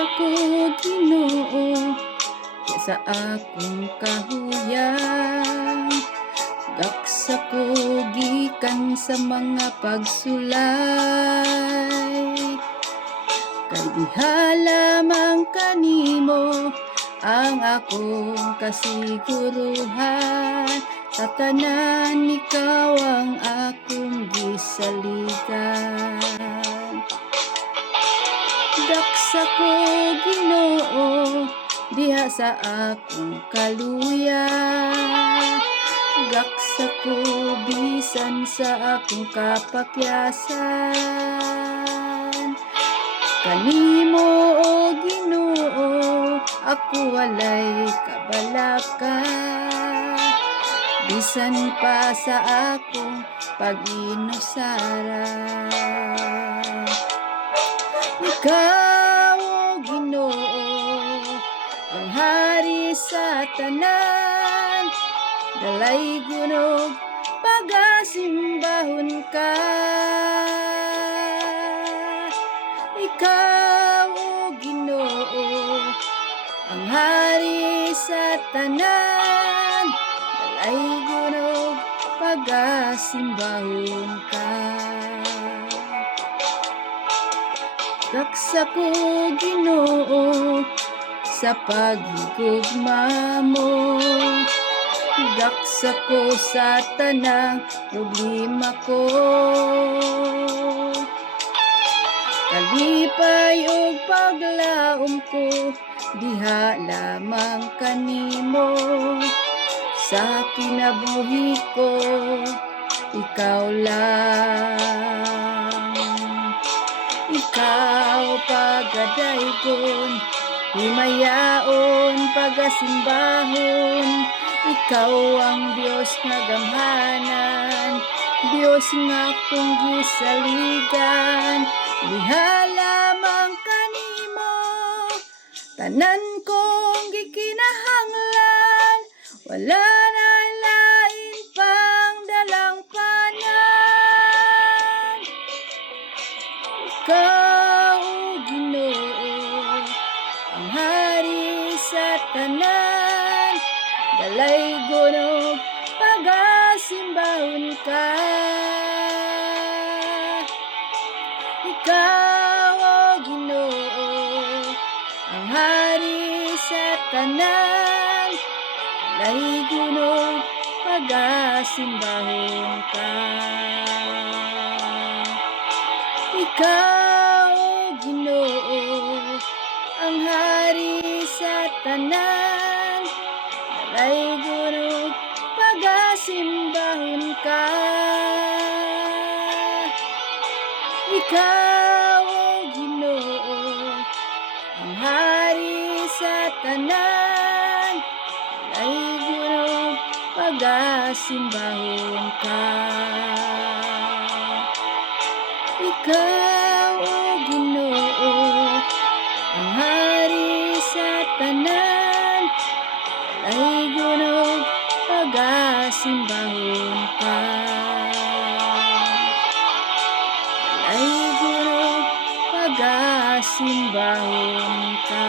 Daksa ko Ginoo sa akong kahuyang, daksa ko gikan sa mga pagsulay. Kay diha lamang kanimo ang akong kasiguruhan, sa tanan ikaw ang akong gisaligan. Daksa ko Ginoo diha sa akong kaluya, daksa ko bisan sa akong kapakyasan. Kanimo o Ginoo ako walay kabalaka, bisan pa sa akong pag-inusara. Ikaw o Ginoo ang hari sa tanan, dalay gunog pagasimbahon ka. Ikaw o Ginoo ang hari sa tanan, dalay gunog pagasimbahon ka. Daksa ko Ginoo sa paghigugma mo, daksa ko sa tanang problema ko. Kalipay o paglaom ko diha lamang kanimo, sa kinabuhi ko ikaw lang. Ikaw pagadaygon, himayaon pagasimbahon, ikaw ang Dios nga gamhanan, Dios nga akong gisaligan. Diha lamang kanimo tanan kong gikinahanglan, wala na lain pang dalangpanan. Ikaw o Ginoo ang hari sa tanan, dalay gunog pagasimbahon ka. Ikaw o Ginoo ang hari sa tanan, dalay gunog pagasimbahon ka. Ikaw o Ginoo ang hari sa tanan, dalay gunog pagasimbahon ka. Ikaw o Ginoo ang hari sa tanan, dalay gunog pagasimbahon ka. Ikaw o Ginoo ang hari sa tanan, dalay gunog pagasimbahon ka. Dalay gunog pagasimbahon ka.